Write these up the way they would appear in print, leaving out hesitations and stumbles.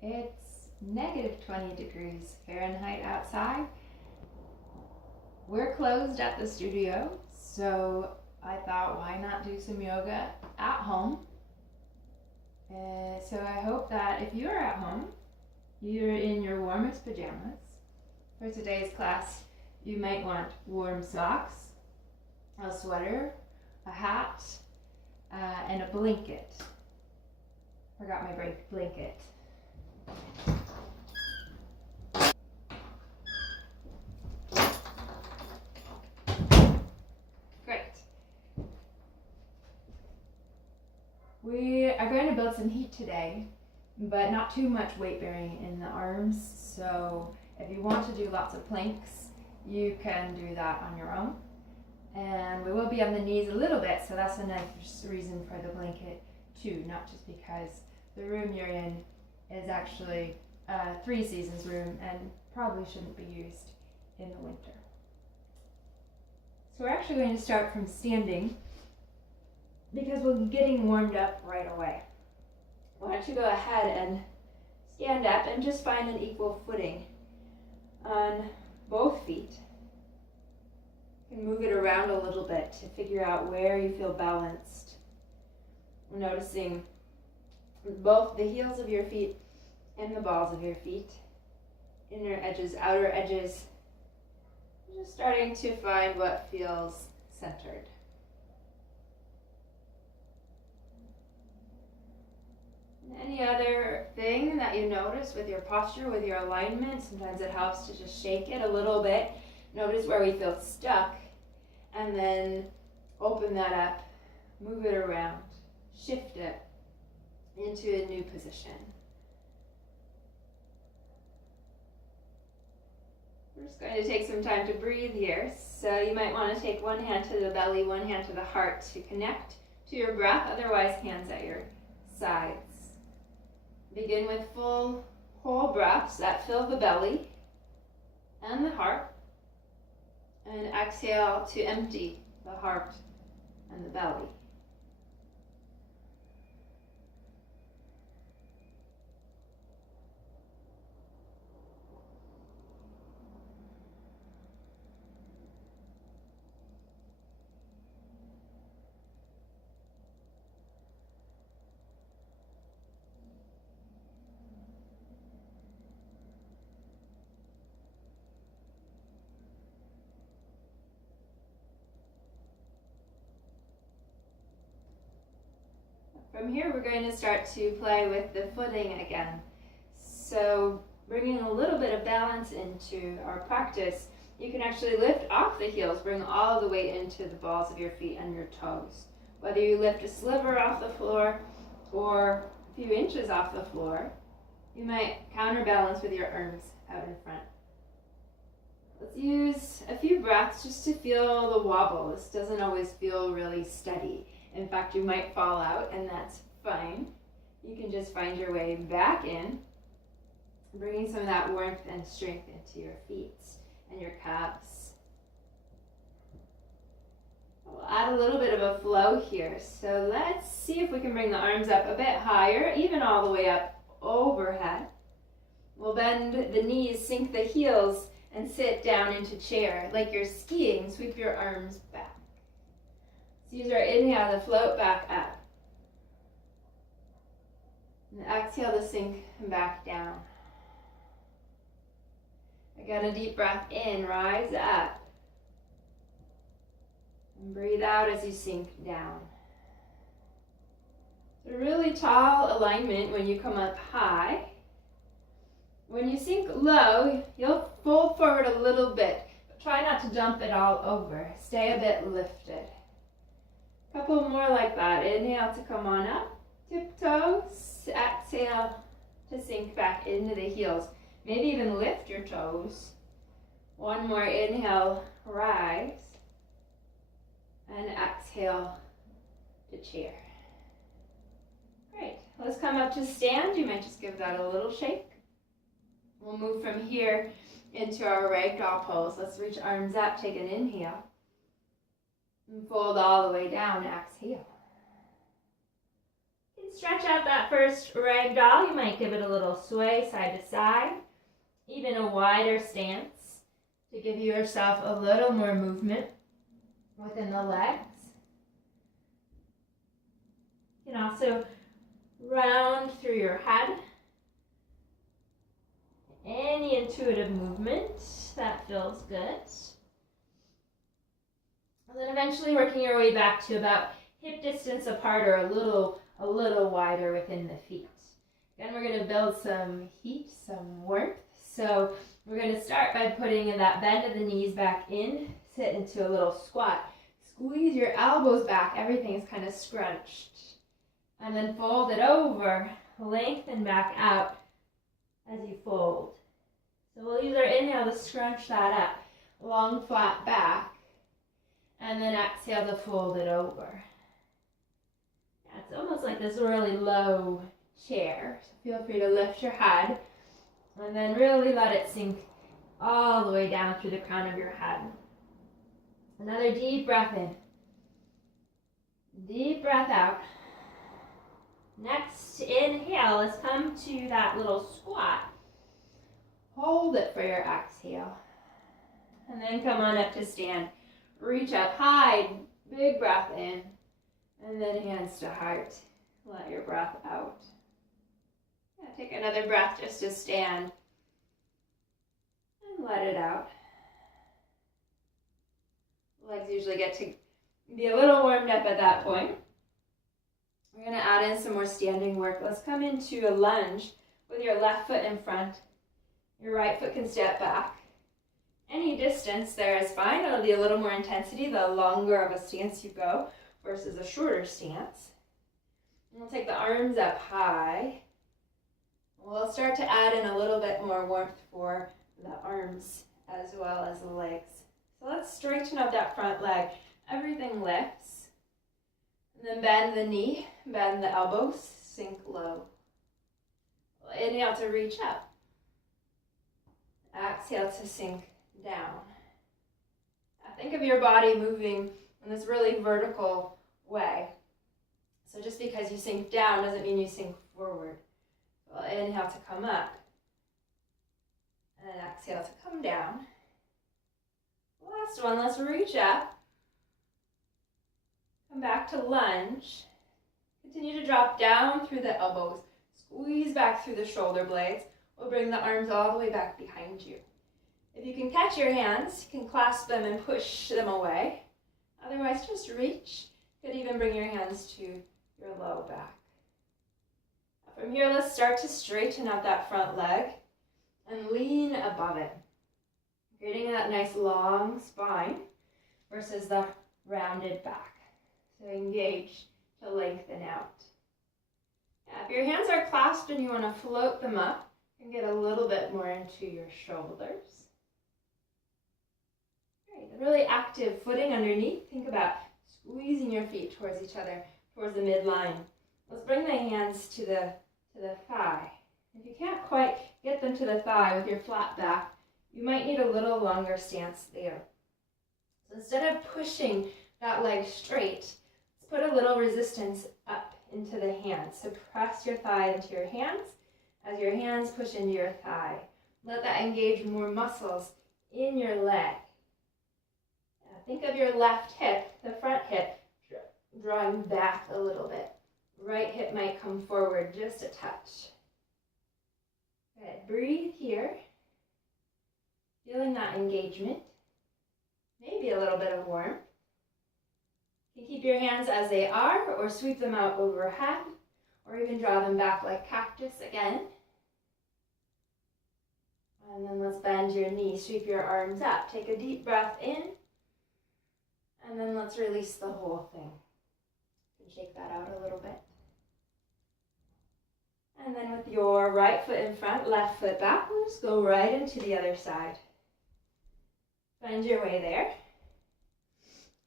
It's negative 20 degrees Fahrenheit outside. We're closed at the studio, so I thought, why not do some yoga at home? So I hope that if you're at home, you're in your warmest pajamas. For today's class, you might want warm socks, a sweater, a hat, and a blanket. Forgot my blanket. Great. We are going to build some heat today, but not too much weight bearing in the arms. So if you want to do lots of planks, you can do that on your own. And we will be on the knees a little bit, so that's another reason for the blanket too, not just because the room you're in is actually a 3 seasons room and probably shouldn't be used in the winter. So we're actually going to start from standing because we'll be getting warmed up right away. Why don't you go ahead and stand up and just find an equal footing on both feet. You can move it around a little bit to figure out where you feel balanced. Noticing both the heels of your feet and the balls of your feet, inner edges, outer edges. Just starting to find what feels centered. Any other thing that you notice with your posture, with your alignment, sometimes it helps to just shake it a little bit. Notice where we feel stuck, and then open that up, move it around, shift it into a new position. We're just going to take some time to breathe here. So you might want to take one hand to the belly, one hand to the heart to connect to your breath, otherwise hands at your sides. Begin with full, whole breaths that fill the belly and the heart. And exhale to empty the heart and the belly. From here, we're going to start to play with the footing again. So bringing a little bit of balance into our practice, you can actually lift off the heels, bring all the weight into the balls of your feet and your toes. Whether you lift a sliver off the floor or a few inches off the floor, you might counterbalance with your arms out in front. Let's use a few breaths just to feel the wobble. This doesn't always feel really steady. In fact, you might fall out, and that's fine. You can just find your way back in, bringing some of that warmth and strength into your feet and your calves. We'll add a little bit of a flow here. So let's see if we can bring the arms up a bit higher, even all the way up overhead. We'll bend the knees, sink the heels, and sit down into chair. Like you're skiing, sweep your arms back. Let's use our inhale to float back up. And exhale to sink back down. Again, a deep breath in, rise up. And breathe out as you sink down. So really tall alignment when you come up high. When you sink low, you'll fold forward a little bit, but try not to dump it all over. Stay a bit lifted. A couple more like that. Inhale to come on up. Tiptoes. Exhale to sink back into the heels. Maybe even lift your toes. One more inhale, rise. And exhale to chair. Great. Let's come up to stand. You might just give that a little shake. We'll move from here into our ragdoll pose. Let's reach arms up. Take an inhale. And fold all the way down. Exhale. You can stretch out that first ragdoll. You might give it a little sway side to side, even a wider stance to give yourself a little more movement within the legs. You can also round through your head. Any intuitive movement that feels good. And then eventually working your way back to about hip distance apart or a little wider within the feet. Again, we're going to build some heat, some warmth. So we're going to start by putting that bend of the knees back in, sit into a little squat. Squeeze your elbows back, everything is kind of scrunched. And then fold it over, lengthen back out as you fold. So we'll use our inhale to scrunch that up, long flat back, and then exhale to fold it over. Yeah, it's almost like this really low chair. So feel free to lift your head and then really let it sink all the way down through the crown of your head. Another deep breath in. Deep breath out. Next inhale, let's come to that little squat. Hold it for your exhale. And then come on up to stand. Reach up high, big breath in. And then hands to heart. Let your breath out. Yeah, take another breath just to stand. And let it out. Legs usually get to be a little warmed up at that point. We're going to add in some more standing work. Let's come into a lunge with your left foot in front. Your right foot can step back. Any distance there is fine. It'll be a little more intensity the longer of a stance you go versus a shorter stance. And we'll take the arms up high. We'll start to add in a little bit more warmth for the arms as well as the legs. So let's straighten up that front leg. Everything lifts. And then bend the knee, bend the elbows, sink low. Inhale to reach up. Exhale to sink down. Now think of your body moving in this really vertical way. So just because you sink down doesn't mean you sink forward. Well, inhale to come up. And exhale to come down. Last one, let's reach up. Come back to lunge. Continue to drop down through the elbows. Squeeze back through the shoulder blades. We'll bring the arms all the way back behind you. If you can catch your hands, you can clasp them and push them away. Otherwise, just reach. You could even bring your hands to your low back. From here, let's start to straighten out that front leg and lean above it. Creating that nice long spine versus the rounded back. So engage to lengthen out. Yeah, if your hands are clasped and you want to float them up, and get a little bit more into your shoulders. Great, a really active footing underneath. Think about squeezing your feet towards each other, towards the midline. Let's bring the hands to the thigh. If you can't quite get them to the thigh with your flat back, you might need a little longer stance there. So instead of pushing that leg straight, let's put a little resistance up into the hands. So press your thigh into your hands as your hands push into your thigh. Let that engage more muscles in your leg. Now think of your left hip, the front hip, drawing back a little bit. Right hip might come forward just a touch. Good. Breathe here. Feeling that engagement. Maybe a little bit of warmth. You can keep your hands as they are or sweep them out overhead or even draw them back like cactus again. And then let's bend your knees, sweep your arms up. Take a deep breath in. And then let's release the whole thing. You can shake that out a little bit. And then with your right foot in front, left foot back, we'll just go right into the other side. Bend your way there.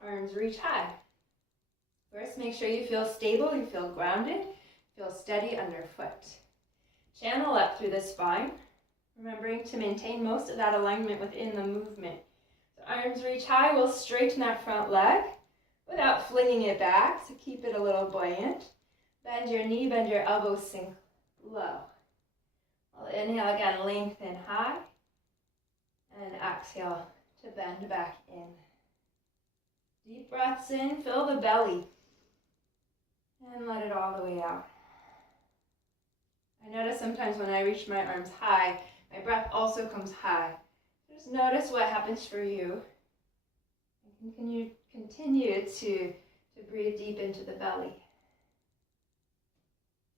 Arms reach high. First, make sure you feel stable, you feel grounded, feel steady underfoot. Channel up through the spine, remembering to maintain most of that alignment within the movement. So arms reach high, we'll straighten that front leg without flinging it back, so keep it a little buoyant. Bend your knee, bend your elbows, sink low. I'll inhale again, lengthen high. And exhale to bend back in. Deep breaths in, fill the belly. And let it all the way out. I notice sometimes when I reach my arms high, my breath also comes high. Just notice what happens for you. And continue to breathe deep into the belly.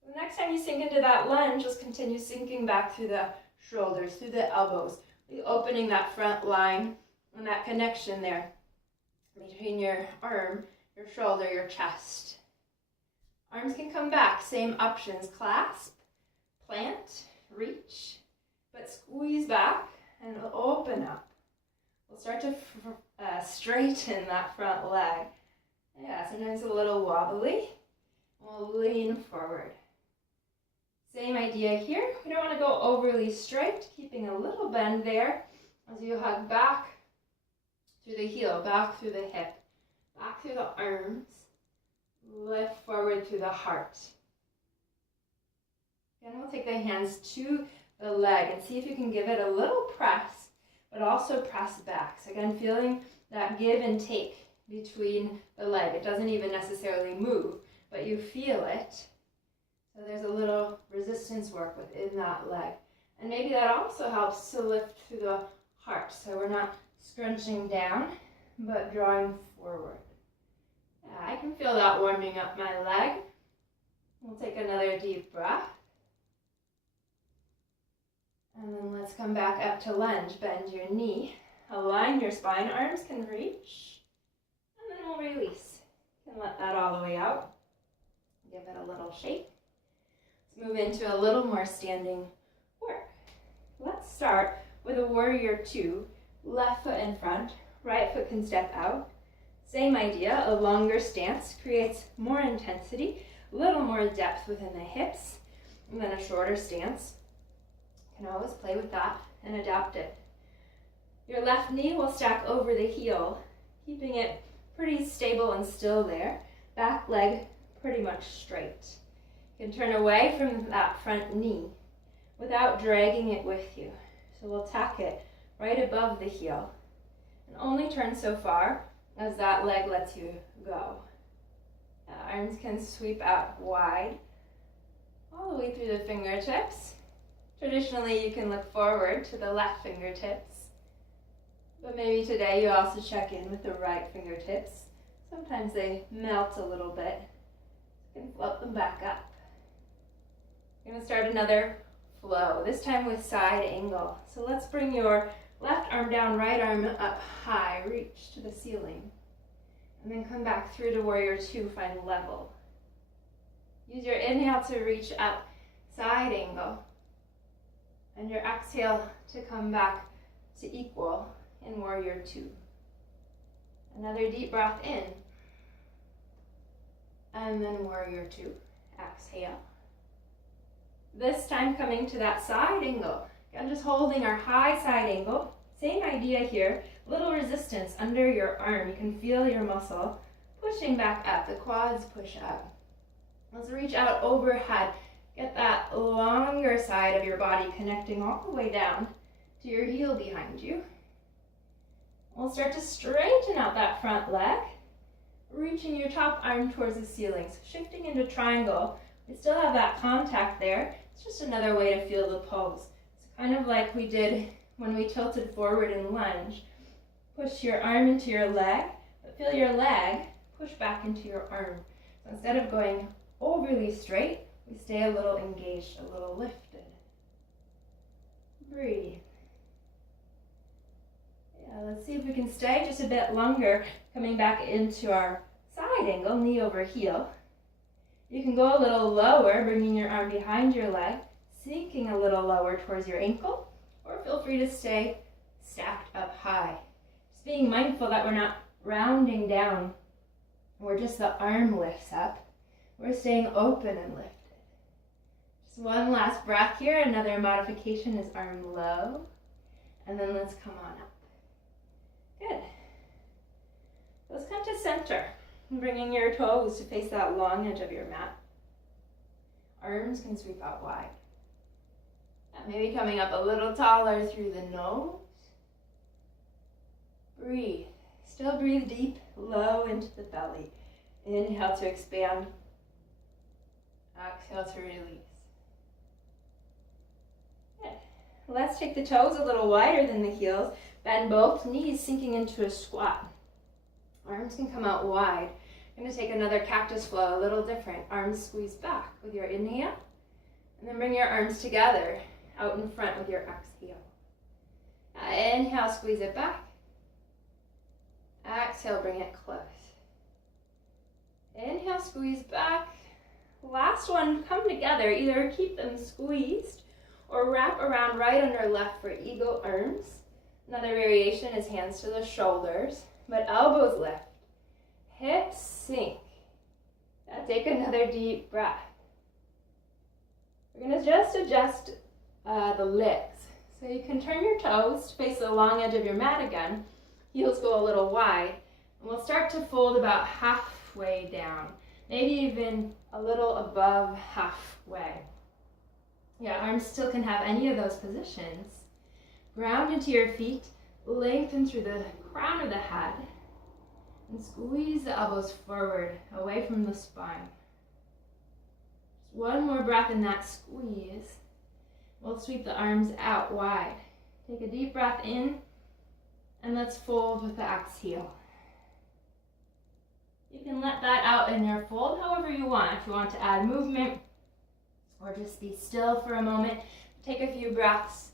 The next time you sink into that lunge, just continue sinking back through the shoulders, through the elbows, opening that front line and that connection there between your arm, your shoulder, your chest. Arms can come back, same options, clasp, plant, reach, but squeeze back and open up. We'll start to straighten that front leg. Yeah, sometimes a little wobbly. We'll lean forward. Same idea here. We don't want to go overly straight, keeping a little bend there as you hug back through the heel, back through the hip, back through the arms, lift forward through the heart. Then we'll take the hands to the leg and see if you can give it a little press, but also press back. So again, feeling that give and take between the leg. It doesn't even necessarily move, but you feel it. So there's a little resistance work within that leg. And maybe that also helps to lift through the heart. So we're not scrunching down, but drawing forward. Yeah, I can feel that warming up my leg. We'll take another deep breath. And then let's come back up to lunge. Bend your knee. Align your spine. Arms can reach. And then we'll release. You can let that all the way out. Give it a little shake. Let's move into a little more standing work. Let's start with a warrior two. Left foot in front, right foot can step out. Same idea, a longer stance creates more intensity, a little more depth within the hips, and then a shorter stance. You can always play with that and adapt it. Your left knee will stack over the heel, keeping it pretty stable and still there. Back leg pretty much straight. You can turn away from that front knee without dragging it with you. So we'll tack it right above the heel and only turn so far as that leg lets you go. Arms can sweep out wide all the way through the fingertips. Traditionally, you can look forward to the left fingertips, but maybe today you also check in with the right fingertips. Sometimes they melt a little bit. You can float them back up. You're going to start another flow, this time with side angle. So let's bring your left arm down, right arm up high, reach to the ceiling. And then come back through to warrior two, find level. Use your inhale to reach up, side angle. And your exhale to come back to equal in warrior two. Another deep breath in. And then warrior two, exhale. This time coming to that side angle. Again, just holding our high side angle. Same idea here, little resistance under your arm. You can feel your muscle pushing back up, the quads push up. Let's reach out overhead. Get that longer side of your body connecting all the way down to your heel behind you. We'll start to straighten out that front leg, reaching your top arm towards the ceiling. So shifting into triangle. We still have that contact there. It's just another way to feel the pose. It's kind of like we did when we tilted forward in lunge. Push your arm into your leg, but feel your leg push back into your arm. So instead of going overly straight, we stay a little engaged, a little lifted. Breathe. Yeah, let's see if we can stay just a bit longer, coming back into our side angle, knee over heel. You can go a little lower, bringing your arm behind your leg, sinking a little lower towards your ankle, or feel free to stay stacked up high. Just being mindful that we're not rounding down, where just the arm lifts up. We're staying open and lifted. Just one last breath here. Another modification is arm low, and then let's come on up. Good. Let's come to center, bringing your toes to face that long edge of your mat. Arms can sweep out wide. Maybe coming up a little taller through the nose. Breathe. Still breathe deep, low into the belly. Inhale to expand. Exhale to release. Good. Let's take the toes a little wider than the heels. Bend both knees, sinking into a squat. Arms can come out wide. I'm going to take another cactus flow, a little different. Arms squeeze back with your inhale. And then bring your arms together out in front with your exhale. Inhale, squeeze it back. Exhale, bring it close. Inhale, squeeze back. Last one, come together. Either keep them squeezed or wrap around right under left for eagle arms. Another variation is hands to the shoulders, but elbows lift. Hips sink. Now take another deep breath. We're going to just adjust the legs. So you can turn your toes to face the long edge of your mat again. Heels go a little wide. And we'll start to fold about halfway down. Maybe even a little above halfway. Yeah, arms still can have any of those positions. Ground into your feet. Lengthen through the crown of the head. And squeeze the elbows forward, away from the spine. Just one more breath in that squeeze. We'll sweep the arms out wide. Take a deep breath in, and let's fold with the exhale. You can let that out in your fold however you want. If you want to add movement, or just be still for a moment, take a few breaths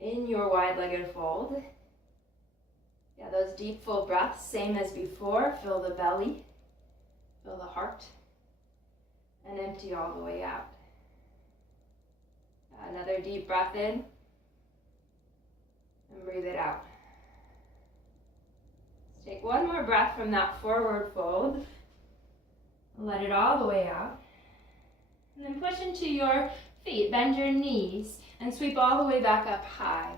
in your wide-legged fold. Yeah, those deep full breaths, same as before. Fill the belly, fill the heart, and empty all the way out. Another deep breath in, and breathe it out. Let's take one more breath from that forward fold. Let it all the way out. And then push into your feet, bend your knees, and sweep all the way back up high.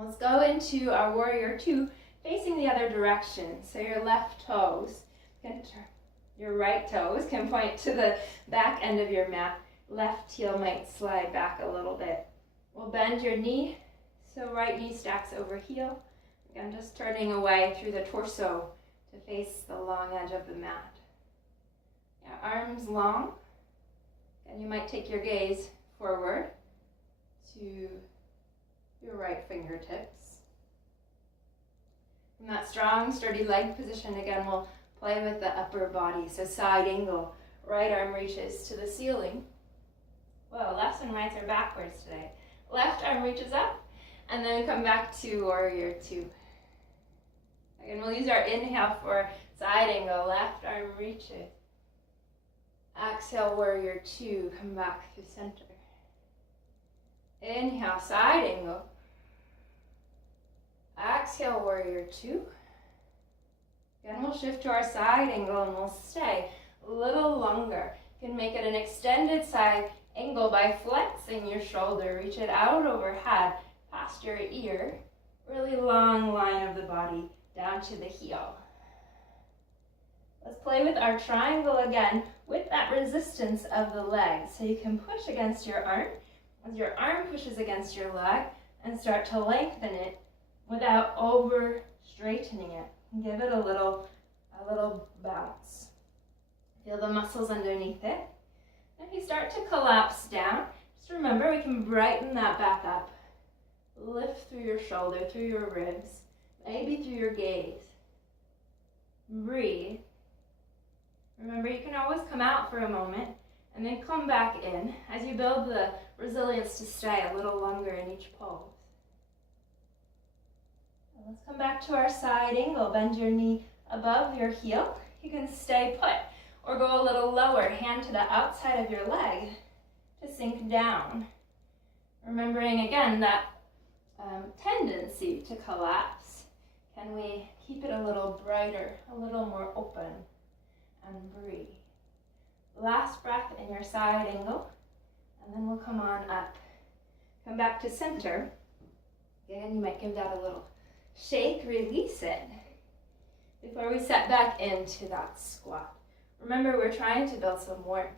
Let's go into our warrior two, facing the other direction. So your left toes, your right toes can point to the back end of your mat. Left heel might slide back a little bit. We'll bend your knee, so right knee stacks over heel. Again, just turning away through the torso to face the long edge of the mat. Yeah, arms long, and you might take your gaze forward to your right fingertips. From that strong, sturdy leg position, again, we'll play with the upper body. So side angle, right arm reaches to the ceiling. Whoa, lefts and rights are backwards today. Left arm reaches up, and then come back to warrior two. Again, we'll use our inhale for side angle. Left arm reaches. Exhale, warrior two. Come back through center. Inhale, side angle. Exhale, warrior two. Again, we'll shift to our side angle and we'll stay a little longer. You can make it an extended side angle by flexing your shoulder. Reach it out overhead, past your ear. Really long line of the body down to the heel. Let's play with our triangle again with that resistance of the leg. So you can push against your arm as your arm pushes against your leg and start to lengthen it without over straightening it. Give it a little bounce. Feel the muscles underneath it. If you start to collapse down, just remember we can brighten that back up. Lift through your shoulder, through your ribs, maybe through your gaze. Breathe. Remember, you can always come out for a moment and then come back in as you build the resilience to stay a little longer in each pose. Let's come back to our side angle. Bend your knee above your heel. You can stay put or go a little lower, hand to the outside of your leg to sink down. Remembering again that tendency to collapse. Can we keep it a little brighter, a little more open, and breathe. Last breath in your side angle, and then we'll come on up. Come back to center. Again, you might give that a little shake, release it before we set back into that squat. Remember, we're trying to build some warmth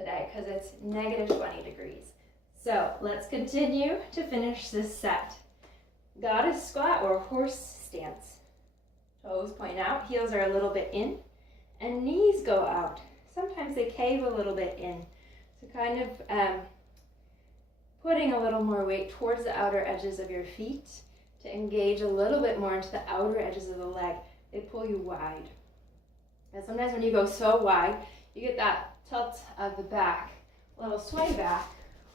today because it's -20 degrees. So let's continue to finish this set. Goddess squat or horse stance. Toes point out, heels are a little bit in, and knees go out. Sometimes they cave a little bit in. So kind of putting a little more weight towards the outer edges of your feet to engage a little bit more into the outer edges of the leg. They pull you wide. And sometimes when you go so wide, you get that tilt of the back, a little sway back.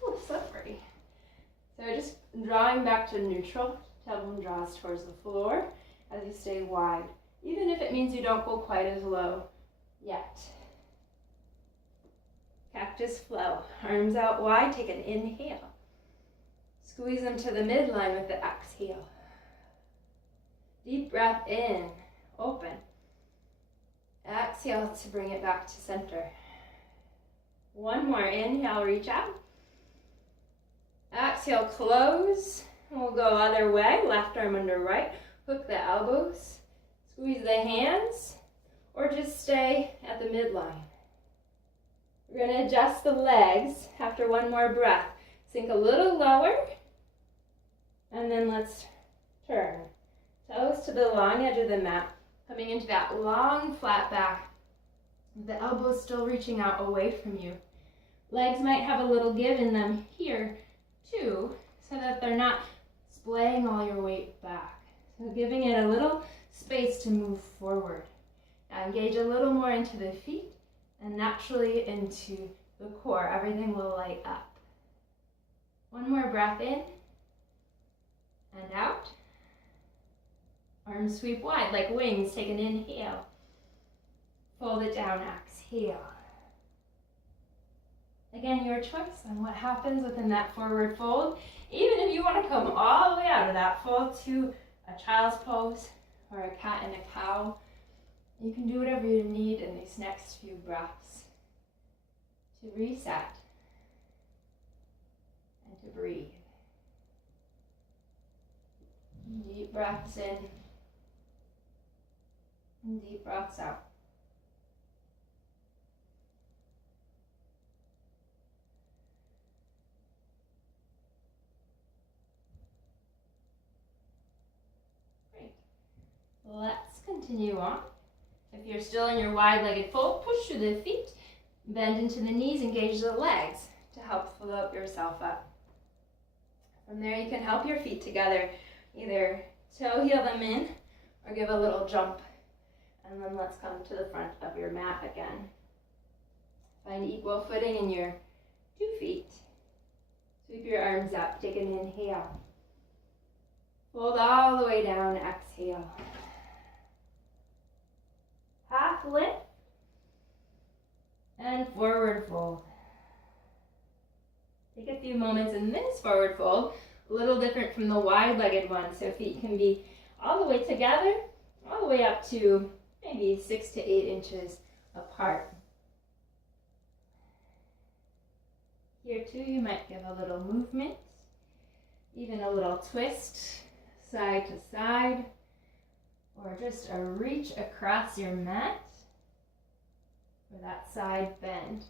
Ooh, slippery. So just drawing back to neutral, tailbone draws towards the floor as you stay wide, even if it means you don't go quite as low yet. Cactus flow, arms out wide, take an inhale. Squeeze them to the midline with the exhale. Deep breath in, open. Exhale to bring it back to center. One more, inhale, reach out. Exhale, close. We'll go other way, left arm under right. Hook the elbows, squeeze the hands, or just stay at the midline. We're going to adjust the legs after one more breath. Sink a little lower, and then let's turn. Toes to the long edge of the mat, coming into that long flat back. The elbows still reaching out away from you. Legs might have a little give in them here too, so that they're not splaying all your weight back. So giving it a little space to move forward. Now engage a little more into the feet and naturally into the core. Everything will light up. One more breath in and out. Arms sweep wide like wings. Take an inhale. Fold it down, exhale. Again, your choice on what happens within that forward fold. Even if you want to come all the way out of that fold to a child's pose or a cat and a cow, you can do whatever you need in these next few breaths to reset and to breathe. Deep breaths in and deep breaths out. Let's continue on. If you're still in your wide-legged fold, push through the feet, bend into the knees, engage the legs to help float yourself up. From there, you can help your feet together. Either toe heel them in or give a little jump. And then let's come to the front of your mat again. Find equal footing in your 2 feet. Sweep your arms up, take an inhale. Fold all the way down, exhale. Half lift and forward fold. Take a few moments in this forward fold, a little different from the wide-legged one, so feet can be all the way together, all the way up to maybe 6 to 8 inches apart. Here too, you might give a little movement, even a little twist, side to side, or just a reach across your mat for that side bend.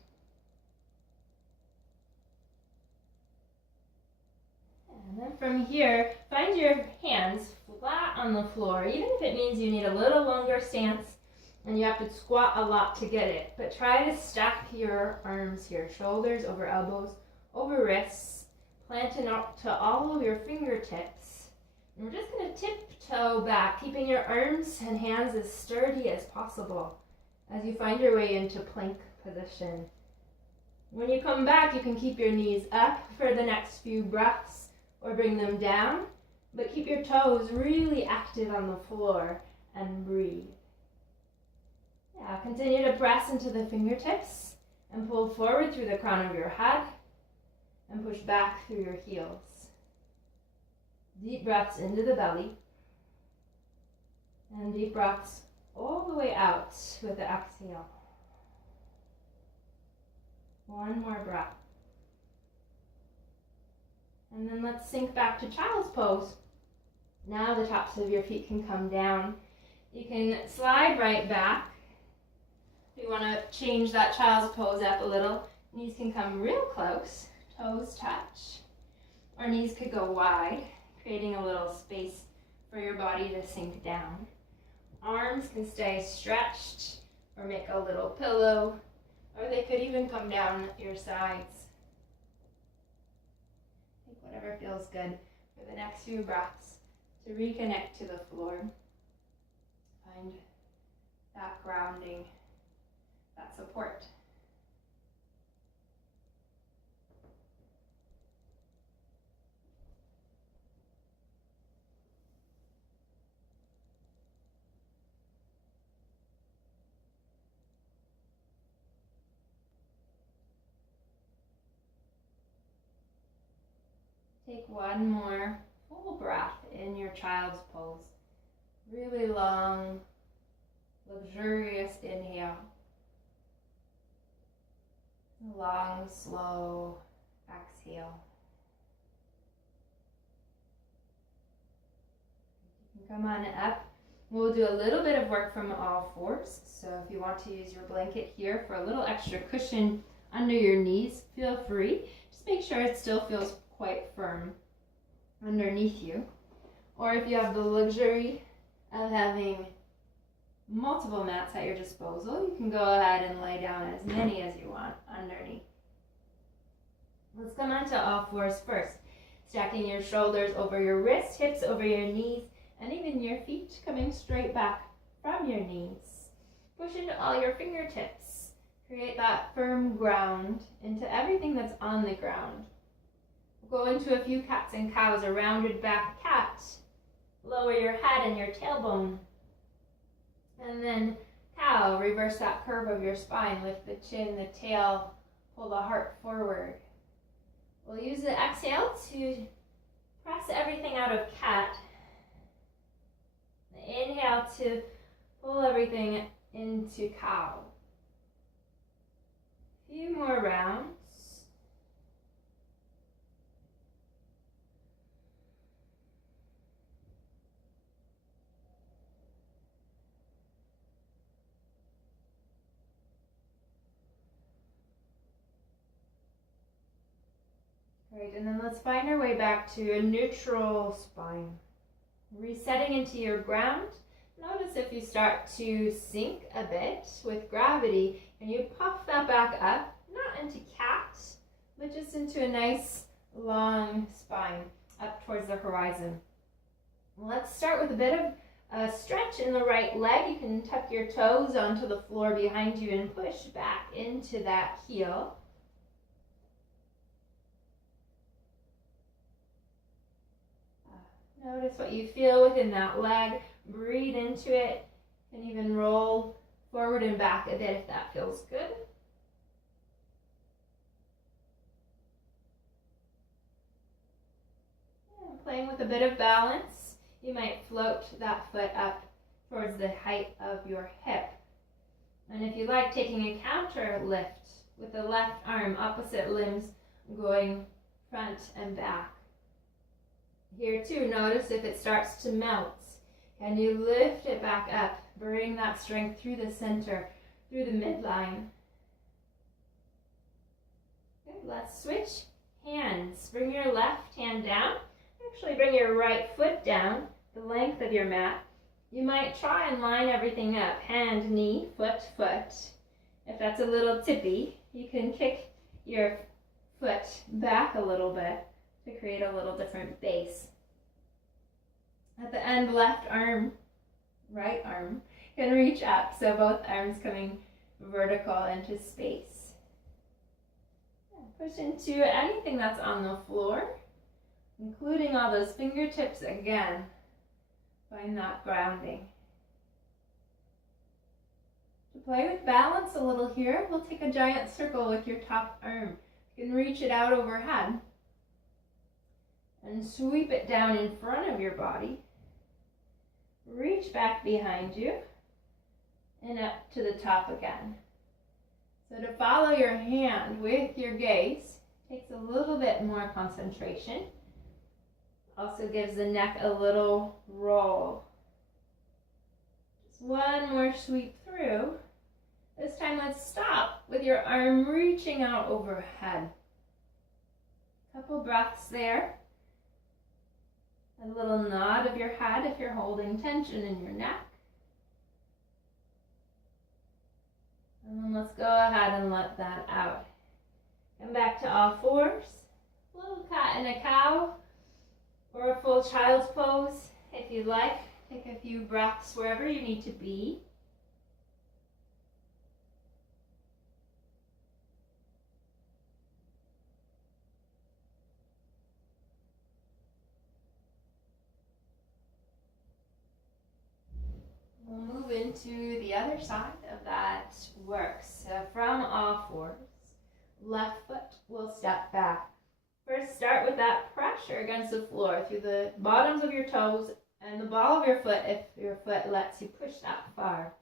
And then from here, find your hands flat on the floor, even if it means you need a little longer stance and you have to squat a lot to get it. But try to stack your arms here, shoulders over elbows, over wrists, planting up to all of your fingertips. And we're just going to tiptoe back, keeping your arms and hands as sturdy as possible as you find your way into plank position. When you come back, you can keep your knees up for the next few breaths or bring them down, but keep your toes really active on the floor and breathe. Yeah, continue to press into the fingertips and pull forward through the crown of your head and push back through your heels. Deep breaths into the belly and deep breaths all the way out with the exhale. One more breath. And then let's sink back to child's pose. Now the tops of your feet can come down. You can slide right back. If you want to change that child's pose up a little, Knees can come real close, toes touch, or knees could go wide, creating a little space for your body to sink down. Arms can stay stretched or make a little pillow, or they could even come down your sides. Take whatever feels good for the next few breaths to reconnect to the floor. Find that grounding, that support. Take one more full breath in your child's pose. Really long, luxurious inhale. Long, slow exhale. You can come on up. We'll do a little bit of work from all fours. So if you want to use your blanket here for a little extra cushion under your knees, feel free. Just make sure it still feels quite firm underneath you. Or if you have the luxury of having multiple mats at your disposal, you can go ahead and lay down as many as you want underneath. Let's come onto all fours first. Stacking your shoulders over your wrists, hips over your knees, and even your feet coming straight back from your knees. Push into all your fingertips. Create that firm ground into everything that's on the ground. Go into a few cats and cows, a rounded back cat. Lower your head and your tailbone. And then cow, reverse that curve of your spine. Lift the chin, the tail, pull the heart forward. We'll use the exhale to press everything out of cat. The inhale to pull everything into cow. A few more rounds. Great, and then let's find our way back to a neutral spine. Resetting into your ground. Notice if you start to sink a bit with gravity and you puff that back up, not into cat, but just into a nice long spine up towards the horizon. Let's start with a bit of a stretch in the right leg. You can tuck your toes onto the floor behind you and push back into that heel. Notice what you feel within that leg. Breathe into it. You can even roll forward and back a bit if that feels good. And playing with a bit of balance, you might float that foot up towards the height of your hip. And if you like, taking a counter lift with the left arm, opposite limbs going front and back. Here too, notice if it starts to melt. Can you lift it back up? Bring that strength through the center, through the midline. Good. Let's switch hands. Bring your left hand down. Actually, bring your right foot down, the length of your mat. You might try and line everything up. Hand, knee, foot, foot. If that's a little tippy, you can kick your foot back a little bit to create a little different base. At the end, left arm, right arm can reach up, so both arms coming vertical into space. Push into anything that's on the floor, including all those fingertips again. Find that grounding. To play with balance a little here, we'll take a giant circle with your top arm. You can reach it out overhead and sweep it down in front of your body. Reach back behind you and up to the top again. So to follow your hand with your gaze takes a little bit more concentration. Also gives the neck a little roll. Just one more sweep through This time let's stop with your arm reaching out overhead. Couple breaths there. A little nod of your head if you're holding tension in your neck. And then let's go ahead and let that out. Come back to all fours. A little cat and a cow or a full child's pose if you'd like. Take a few breaths wherever you need to be. We'll move into the other side of that work. So from all fours, left foot will step back. First, start with that pressure against the floor through the bottoms of your toes and the ball of your foot if your foot lets you push that far.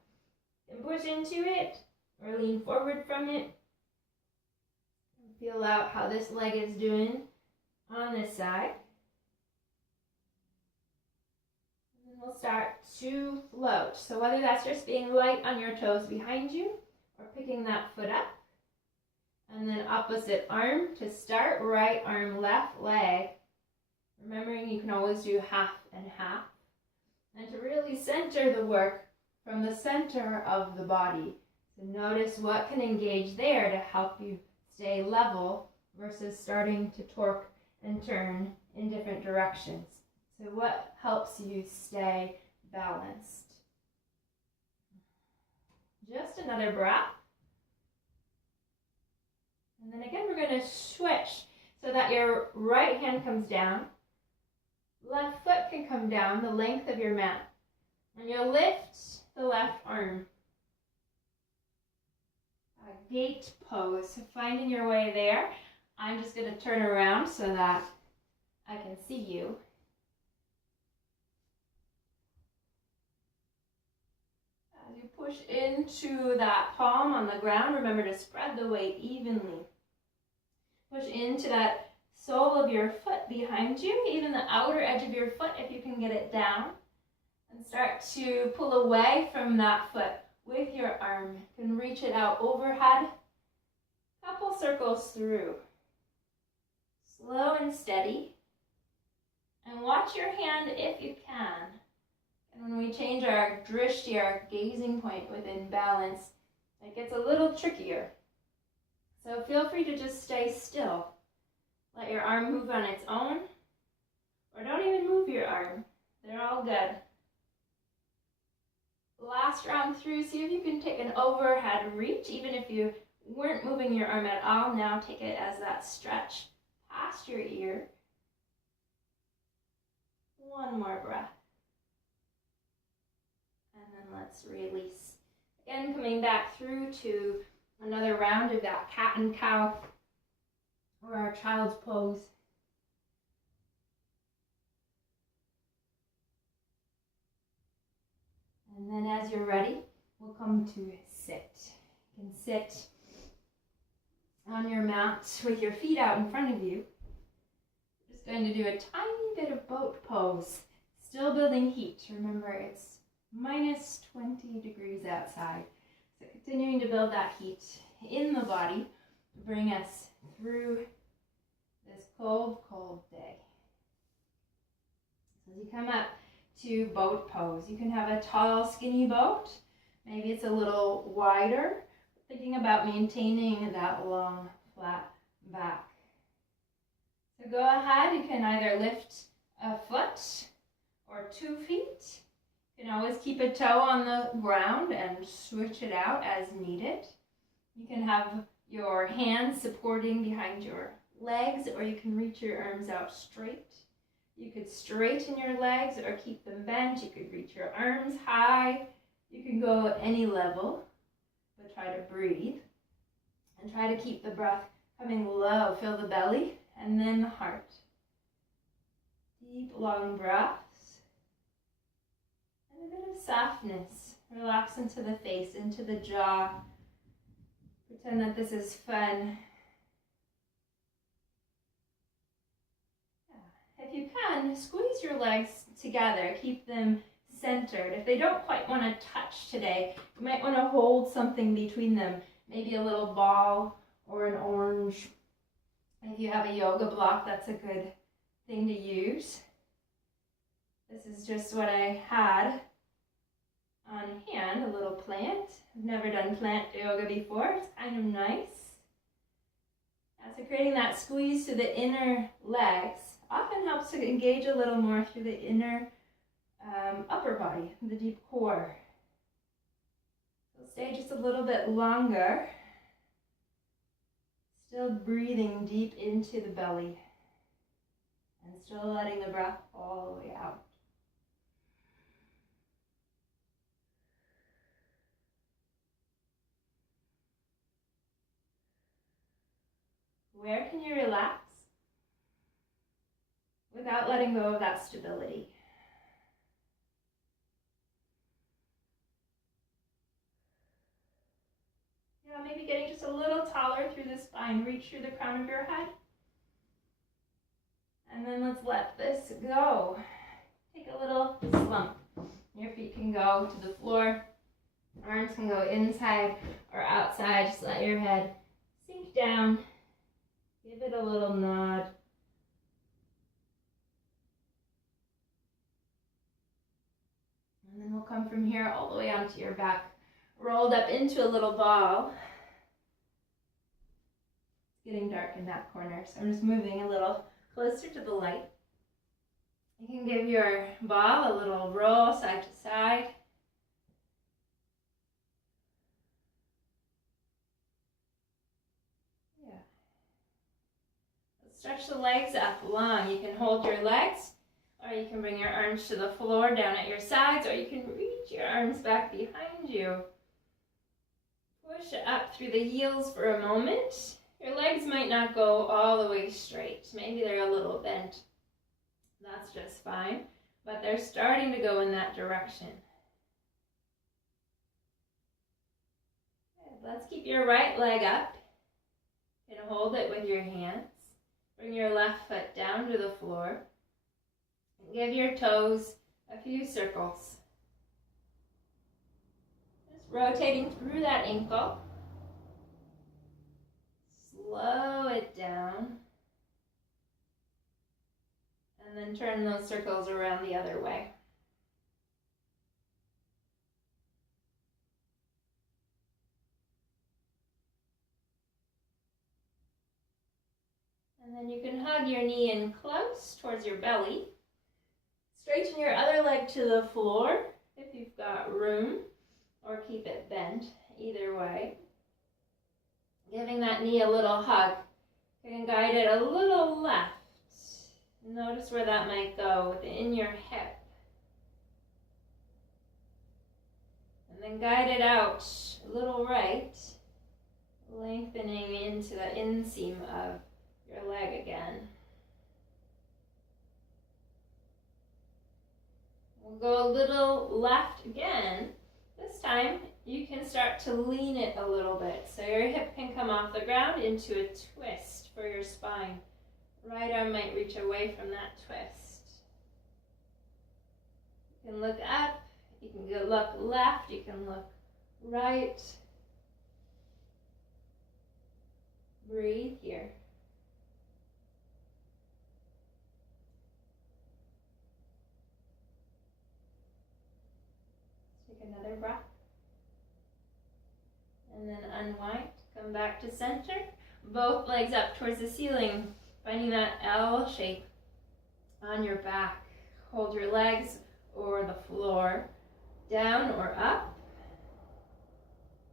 Then push into it or lean forward from it. And feel out how this leg is doing on this side. We'll start to float. So whether that's just being light on your toes behind you or picking that foot up. And then opposite arm to start, right arm, left leg. Remembering you can always do half and half. And to really center the work from the center of the body. So notice what can engage there to help you stay level versus starting to torque and turn in different directions. So what helps you stay balanced? Just another breath. And then again, we're going to switch so that your right hand comes down. Left foot can come down the length of your mat. And you'll lift the left arm. A gate pose. So finding your way there. I'm just going to turn around so that I can see you. As you push into that palm on the ground, remember to spread the weight evenly. Push into that sole of your foot behind you, even the outer edge of your foot if you can get it down. And start to pull away from that foot with your arm. You can reach it out overhead. Couple circles through. Slow and steady. And watch your hand if you can. And when we change our drishti, our gazing point within balance, it gets a little trickier. So feel free to just stay still. Let your arm move on its own, or don't even move your arm. They're all good. Last round through, see if you can take an overhead reach, even if you weren't moving your arm at all. Now take it as that stretch past your ear. One more breath. And then let's release. Again, coming back through to another round of that cat and cow or our child's pose. And then as you're ready, we'll come to sit. You can sit on your mat with your feet out in front of you. Just going to do a tiny bit of boat pose. Still building heat. Remember, it's minus 20 degrees outside. So continuing to build that heat in the body to bring us through this cold, cold day. So as you come up to boat pose, you can have a tall, skinny boat. Maybe it's a little wider. Thinking about maintaining that long, flat back. So go ahead, you can either lift a foot or 2 feet. You can always keep a toe on the ground and switch it out as needed. You can have your hands supporting behind your legs, or you can reach your arms out straight. You could straighten your legs or keep them bent. You could reach your arms high. You can go at any level, but try to breathe. And try to keep the breath coming low. Feel the belly and then the heart. Deep, long breaths. And a bit of softness. Relax into the face, into the jaw. Pretend that this is fun. If you can, squeeze your legs together. Keep them centered. If they don't quite want to touch today, you might want to hold something between them, maybe a little ball or an orange. If you have a yoga block, that's a good thing to use. This is just what I had on hand, a little plant. I've never done plant yoga before. It's kind of nice. So creating that squeeze to the inner legs often helps to engage a little more through the inner upper body, the deep core. So stay just a little bit longer. Still breathing deep into the belly and still letting the breath all the way out. Where can you relax without letting go of that stability? Yeah, maybe getting just a little taller through the spine. Reach through the crown of your head. And then let's let this go. Take a little slump. Your feet can go to the floor. Arms can go inside or outside. Just let your head sink down. Give it a little nod. And then we'll come from here all the way onto your back, rolled up into a little ball. It's getting dark in that corner, so I'm just moving a little closer to the light. You can give your ball a little roll side to side. Stretch the legs up long. You can hold your legs, or you can bring your arms to the floor down at your sides, or you can reach your arms back behind you. Push up through the heels for a moment. Your legs might not go all the way straight. Maybe they're a little bent. That's just fine, but they're starting to go in that direction. Good. Let's keep your right leg up. You can hold it with your hands. Bring your left foot down to the floor and give your toes a few circles. Just rotating through that ankle. Slow it down. And then turn those circles around the other way. And then you can hug your knee in close towards your belly. Straighten your other leg to the floor if you've got room, or keep it bent, either way. Giving that knee a little hug. You can guide it a little left. Notice where that might go within your hip. And then guide it out a little right, lengthening into the inseam of your leg again. We'll go a little left again. This time you can start to lean it a little bit so your hip can come off the ground into a twist for your spine. Right arm might reach away from that twist. You can look up, you can go look left, you can look right. Breathe here. Take another breath. And then unwind, come back to center. Both legs up towards the ceiling, finding that L shape on your back. Hold your legs or the floor, down or up.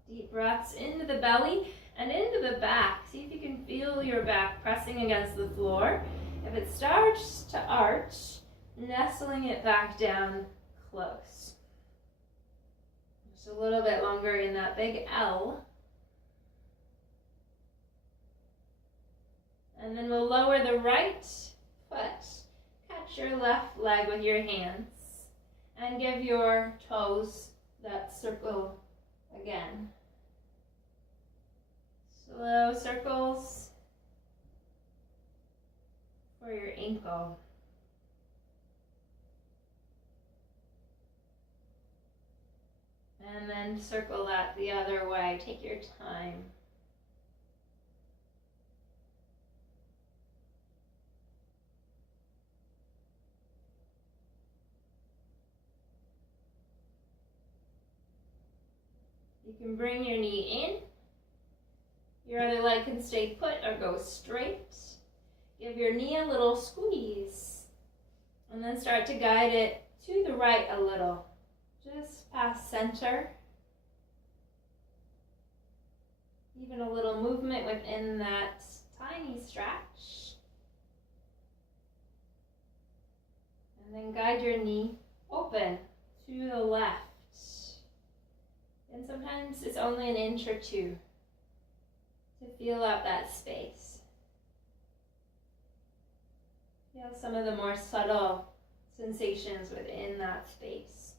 Deep breaths into the belly and into the back. See if you can feel your back pressing against the floor. If it starts to arch, nestling it back down close. Just a little bit longer in that big L. And then we'll lower the right foot, catch your left leg with your hands, and give your toes that circle again. Slow circles for your ankle. And then circle that the other way. Take your time. You can bring your knee in. Your other leg can stay put or go straight. Give your knee a little squeeze. And then start to guide it to the right a little. Just past center. Even a little movement within that tiny stretch. And then guide your knee open to the left. And sometimes it's only an inch or two to feel out that space. Feel some of the more subtle sensations within that space.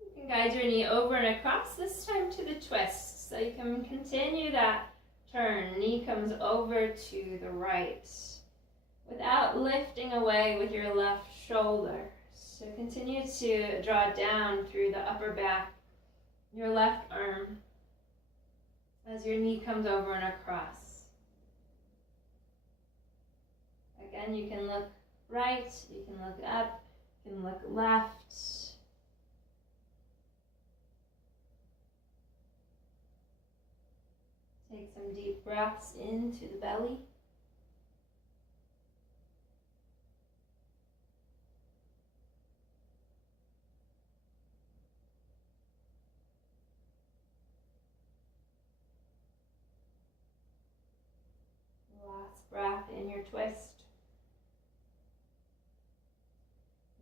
You can guide your knee over and across, this time to the twist. So you can continue that turn. Knee comes over to the right without lifting away with your left shoulder. So continue to draw down through the upper back, your left arm, as your knee comes over and across. Again, you can look right, you can look up, you can look left. Take some deep breaths into the belly. Last breath in your twist.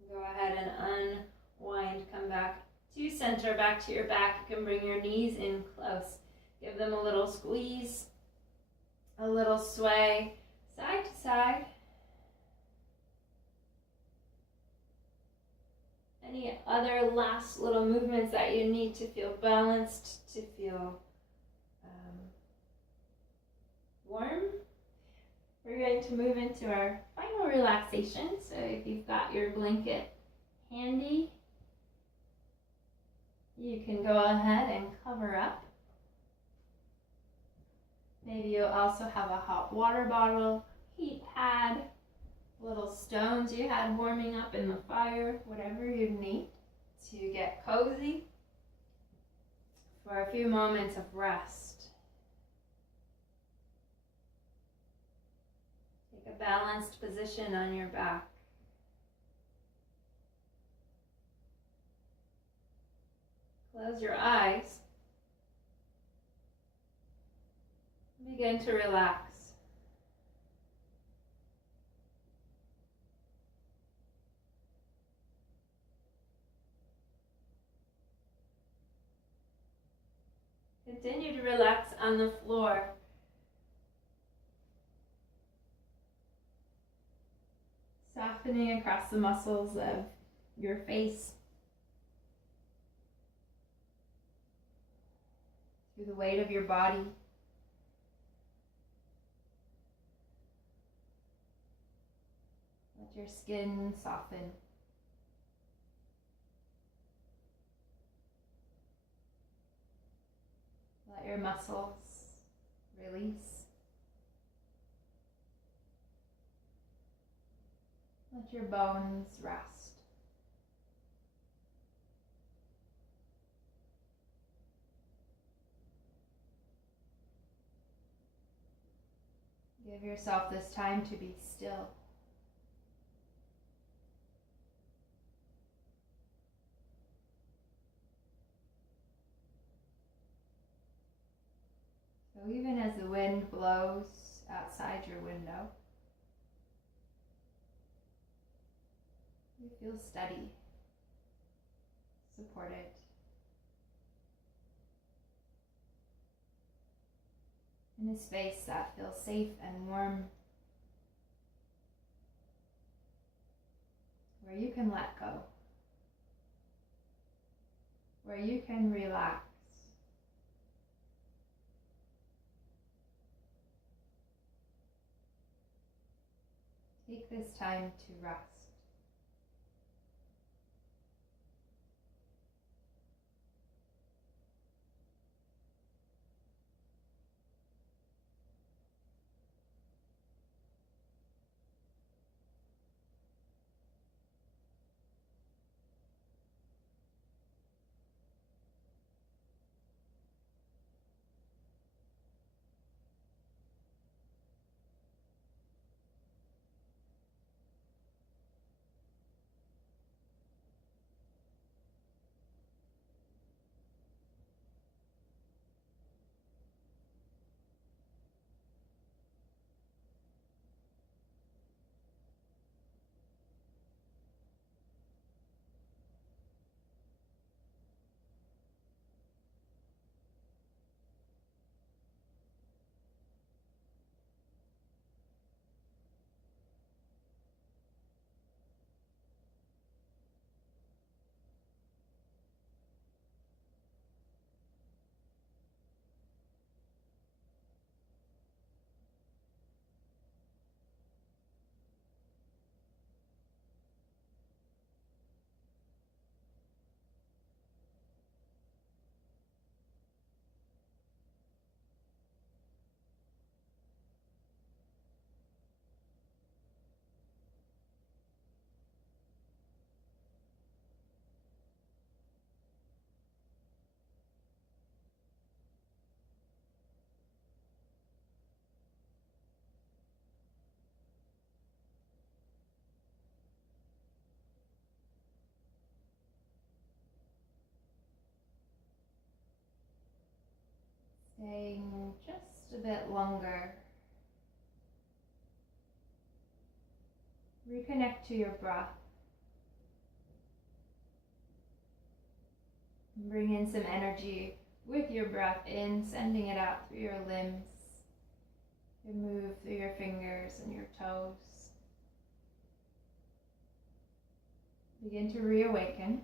Go ahead and unwind, come back to center, back to your back. You can bring your knees in close. Give them a little squeeze, a little sway, side to side. Any other last little movements that you need to feel balanced, to feel warm? We're going to move into our final relaxation. So if you've got your blanket handy, you can go ahead and cover up. Maybe you'll also have a hot water bottle, heat pad, little stones you had warming up in the fire, whatever you need to get cozy for a few moments of rest. Take a balanced position on your back. Close your eyes. Begin to relax. Continue to relax on the floor. Softening across the muscles of your face. Through the weight of your body. Let your skin soften. Let your muscles release. Let your bones rest. Give yourself this time to be still. So even as the wind blows outside your window, you feel steady, supported. In a space that feels safe and warm, where you can let go, where you can relax. Take this time to rest. Staying just a bit longer. Reconnect to your breath. Bring in some energy with your breath in, sending it out through your limbs. You move through your fingers and your toes. Begin to reawaken.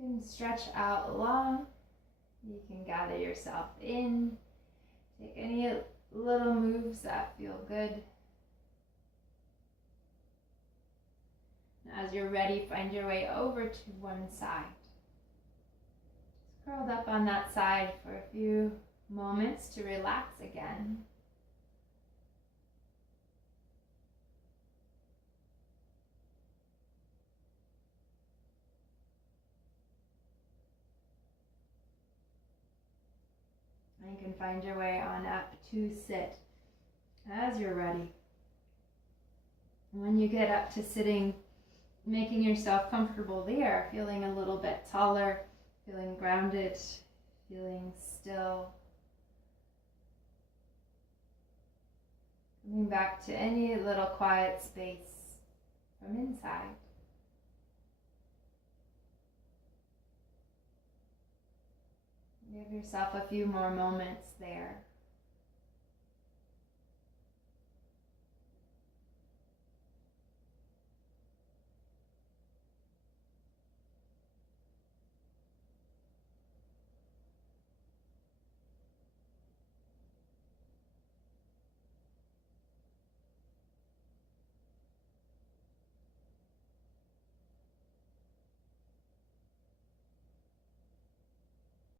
You can stretch out long. You can gather yourself in. Take any little moves that feel good. As you're ready, find your way over to one side. Just curled up on that side for a few moments to relax again. And you can find your way on up to sit as you're ready. When you get up to sitting, making yourself comfortable there, feeling a little bit taller, feeling grounded, feeling still. Coming back to any little quiet space from inside. Give yourself a few more moments there.